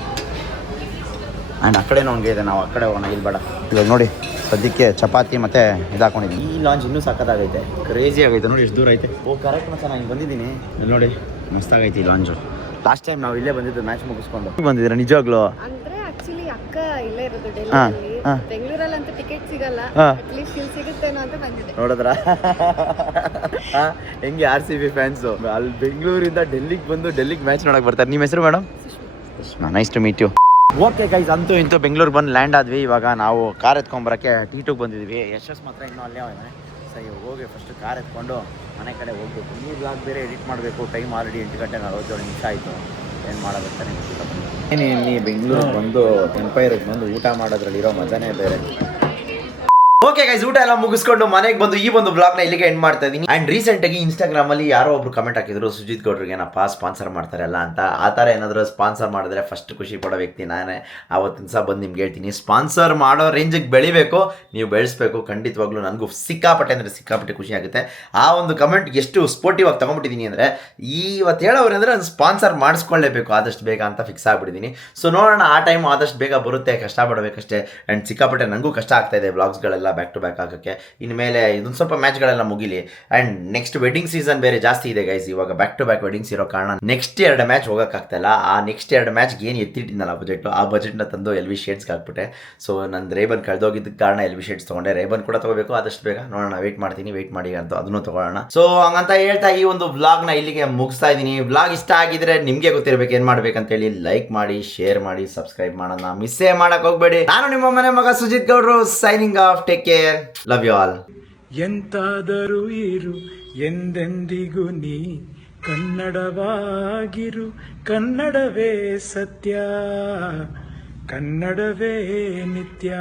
ಆ್ಯಂಡ್ ಆ ಕಡೆನೂ ಹಂಗೆ ಇದೆ, ನಾವು ಆ ಕಡೆ ಹೋಗೋಣ, ಇಲ್ಲಿ ಬೇಡ. ಇವಾಗ ನೋಡಿ, ಸದ್ಯಕ್ಕೆ ಚಪಾತಿ ಮತ್ತು ಇದು ಹಾಕೊಂಡಿದ್ದೀನಿ. ಈ ಲಾಂಚ್ ಇನ್ನೂ ಸಕ್ಕತ್ತಾಗೈತೆ, ಕ್ರೇಜಿ ಆಗೈತೆ. ನೋಡಿ ಎಷ್ಟು ದೂರ ಐತೆ. ಕರೆಕ್ಟ್ ಮಚ್ಚ, ನಾನು ಬಂದಿದ್ದೀನಿ. ಇಲ್ಲಿ ನೋಡಿ, ಮಸ್ತಾಗೈತೆ ಈ ಲಾಂಚು. ಲಾಸ್ಟ್ ಟೈಮ್ ನಾವು ಇಲ್ಲೇ ಬಂದಿದ್ದು, ಮ್ಯಾಚ್ ಮುಗಿಸ್ಕೊಂಡು ಬಂದಿದ್ದೀರಾ ನಿಜವಾಗ್ಲೂ? ಅಂದ್ರೆ ಆಕ್ಚುಲಿ ಅಕ್ಕ ಇಲ್ಲೇ ಇರೋದು ಡೆಲ್ಲಿಯಲ್ಲಿ. ಬೆಂಗಳೂರಲ್ಲಿ ಅಂತ ಟಿಕೆಟ್ ಸಿಗಲ್ಲ, ಅಟ್ಲೀಸ್ಟ್ ಇಲ್ಲಿ ಸಿಗುತ್ತೇನೋ ಅಂತ ಬಂದಿದೆ. ನೋಡಿದ್ರ ಹೆಂಗೆ RCB ಫ್ಯಾನ್ಸು ಅಲ್ಲಿ ಬೆಂಗಳೂರಿಂದ ಡೆಲ್ಲಿಗೆ ಬಂದು ಡೆಲ್ಲಿಗೆ ಮ್ಯಾಚ್ ನೋಡಕ್ ಬರ್ತಾರೆ. ನಿಮ್ಮ ಹೆಸರು madam? Nice to meet you. Okay guys, ಅಂತೂ ಇಂತೂ ಬೆಂಗಳೂರು ಬಂದು ಲ್ಯಾಂಡ್ ಆದ್ವಿ. ಇವಾಗ ನಾವು ಕಾರ್ ಎತ್ಕೊಂಬರೋಕ್ಕೆ T2 ಬಂದಿದ್ವಿ. ಯಶಸ್ ಮಾತ್ರ ಇನ್ನೂ ಅಲ್ಲೇ ಅವನೇ. ಸರಿ, ಹೋಗಿ ಫಸ್ಟ್ ಕಾರ್ ಎತ್ಕೊಂಡು ಮನೆ ಕಡೆ ಹೋಗ್ಬೇಕು. ಈ ಬ್ಲಾಗ್ ಬೇರೆ ಎಡಿಟ್ ಮಾಡಬೇಕು. ಟೈಮ್ ಆಲ್ರೆಡಿ 8 ಗಂಟೆ 47 ನಿಮಿಷ ಆಯಿತು. ಏನು ಮಾಡೋದಂತಾನೆ ಗೊತ್ತಿಲ್ಲ. ಏನೇನು ಬೆಂಗಳೂರಿಗೆ ಬಂದು ಎಂಪೈರಿಗೆ ಬಂದು ಊಟ ಮಾಡೋದ್ರಲ್ಲಿ ಇರೋ ಮಜಾನೇ ಬೇರೆ. ಓಕೆ ಗೈಸ್, ಊಟ ಎಲ್ಲ ಮುಗಿಸ್ಕೊಂಡು ಮನೆಗೆ ಬಂದು ಈ ಒಂದು ಬ್ಲಾಗ್ ನ ಇಲ್ಲಿಗೆ ಎಂಡ್ ಮಾಡ್ತಾ ಇದೀನಿ. ಅಂಡ್ ರೀಸೆಂಟ್ ಆಗಿ ಇನ್ಸ್ಟಾಗ್ರಾಮ್ ಅಲ್ಲಿ ಯಾರೋ ಒಬ್ರು ಕಮೆಂಟ್ ಹಾಕಿದ್ರು, ಸುಜಿತ್ ಗೌಡ್ರಿಗೆ ಏನಪ್ಪ ಸ್ಪಾನ್ಸರ್ ಮಾಡ್ತಾರಲ್ಲ ಅಂತ. ಆ ತರ ಏನಾದ್ರು ಸ್ಪಾನ್ಸರ್ ಮಾಡಿದ್ರೆ ಫಸ್ಟ್ ಖುಷಿ ಪಡೋ ವ್ಯಕ್ತಿ ನಾನೇ. ಆವತ್ತಿನ ಸಹ ಬಂದು ನಿಮ್ಗೆ ಹೇಳ್ತೀನಿ, ಸ್ಪಾನ್ಸರ್ ಮಾಡೋ ರೇಂಜಿಗೆ ಬೆಳಿಬೇಕು, ನೀವು ಬೆಳೆಸ್ಬೇಕು. ಖಂಡಿತವಾಗ್ಲೂ ನನಗೂ ಸಿಕ್ಕಾಪಟ್ಟೆ ಅಂದರೆ ಸಿಕ್ಕಾಪಟ್ಟೆ ಖುಷಿ ಆಗುತ್ತೆ. ಆ ಒಂದು ಕಮೆಂಟ್ ಎಷ್ಟು ಸ್ಪೋರ್ಟಿವ್ ಆಗಿ ತಗೊಂಡ್ಬಿಟ್ಟಿದ್ದೀನಿ ಅಂದರೆ, ಇವತ್ತು ಹೇಳೋರು ಅಂದರೆ ನಾನು ಸ್ಪಾನ್ಸರ್ ಮಾಡಿಸ್ಕೊಳ್ಳೇಬೇಕು ಆದಷ್ಟು ಬೇಗ ಅಂತ ಫಿಕ್ಸ್ ಆಗಿಬಿಟ್ಟಿದ್ದೀನಿ. ಸೊ ನೋಡೋಣ, ಆ ಟೈಮ್ ಆದಷ್ಟು ಬೇಗ ಬರುತ್ತೆ, ಕಷ್ಟಪಡಬೇಕಷ್ಟೇ. ಆ್ಯಂಡ್ ಸಿಕ್ಕಾಪಟ್ಟೆ ನನಗೂ ಕಷ್ಟ ಆಗ್ತಾ ಇದೆ ಬ್ಲಾಗ್ಸ್ಗಳೆಲ್ಲ ಬ್ಯಾಕ್ ಟು ಬ್ಯಾಕ್ ಹಾಕೋಕ್ಕೆ. ಇನ್ಮೇಲೆ ಇದೊಂದು ಸ್ವಲ್ಪ ಮ್ಯಾಚ್ಗಳೆಲ್ಲ ಮುಗಿಲಿ. ಆ್ಯಂಡ್ ನೆಕ್ಸ್ಟ್ ವೆಡ್ಡಿಂಗ್ ಸೀಸನ್ ಬೇರೆ ಜಾಸ್ತಿ ಇದೆ ಗೈಸ್. ಇವಾಗ ಬ್ಯಾಕ್ ಟು ಬ್ಯಾಕ್ ವೆಡ್ಡಿಂಗ್ಸ್ ಇರೋ ಕಾರಣ ನೆಕ್ಸ್ಟ್ 2 ಮ್ಯಾಚ್ ಹೋಗೋಕ್ಕಾಗ್ತಾಯಿಲ್ಲ. ಆ ನೆಕ್ಸ್ಟ್ 2 ಮ್ಯಾಚ್ಗೆ ಏನು ಎತ್ತಿಟ್ಟಿದ್ದಲ್ಲ ಬಜೆಟ್, ಆ ಬಜೆಟ್ನ ತಂದು LV ಶೇಡ್ಸ್ಗೆ ಹಾಕ್ಬಿಟ್ಟೆ. ಸೊ ನನ್ನ ರೇಬನ್ ಕಳೆದೋಗಿದ್ದ ಕಾರಣ LV ಶೇಡ್ಸ್ ತೊಗೊಂಡೆ. ರೇಬನ್ ಕೂಡ ತೊಗೋಬೇಕು ಆದಷ್ಟು ಬೇಗ. ನೋಡೋಣ, ವೆಯ್ಟ್ ಮಾಡ್ತೀನಿ, ವೆಯ್ಟ್ ಮಾಡಿ ಅಂತ ಅದನ್ನು ತೊಗೊಳ್ಳೋಣ. ಸೊ ಹಂಗಂತ ಹೇಳ್ತಾ ಈ ಒಂದು ವ್ಲಾಗ್ನ ಇಲ್ಲಿಗೆ ಮುಗಿಸ್ತಾ ಇದ್ದೀನಿ. ವ್ಲಾಗ್ ಇಷ್ಟ ಆಗಿದ್ರೆ ನಿಮಗೆ ಗೊತ್ತಿರಬೇಕು ಏನು ಮಾಡ್ಬೇಕಂತೇಳಿ. ಲೈಕ್ ಮಾಡಿ, ಶೇರ್ ಮಾಡಿ, ಸಬ್ಸ್ಕ್ರೈಬ್ ಮಾಡೋಣ ಮಿಸ್ಸೇ ಮಾಡಕ್ಕೆ ಹೋಗ್ಬೇಡಿ. ನಾನು ನಿಮ್ಮ ಮನೆ ಮಗ ಸುಜಿತ್ ಗೌಡ್ರು, signing off. Take care, love you all. ಎಂತಾದರೂ ಇರು ಎಂದೆಂದಿಗೂ ನೀ ಕನ್ನಡವಾಗಿರು, ಕನ್ನಡವೇ ಸತ್ಯ, ಕನ್ನಡವೇ ನಿತ್ಯ.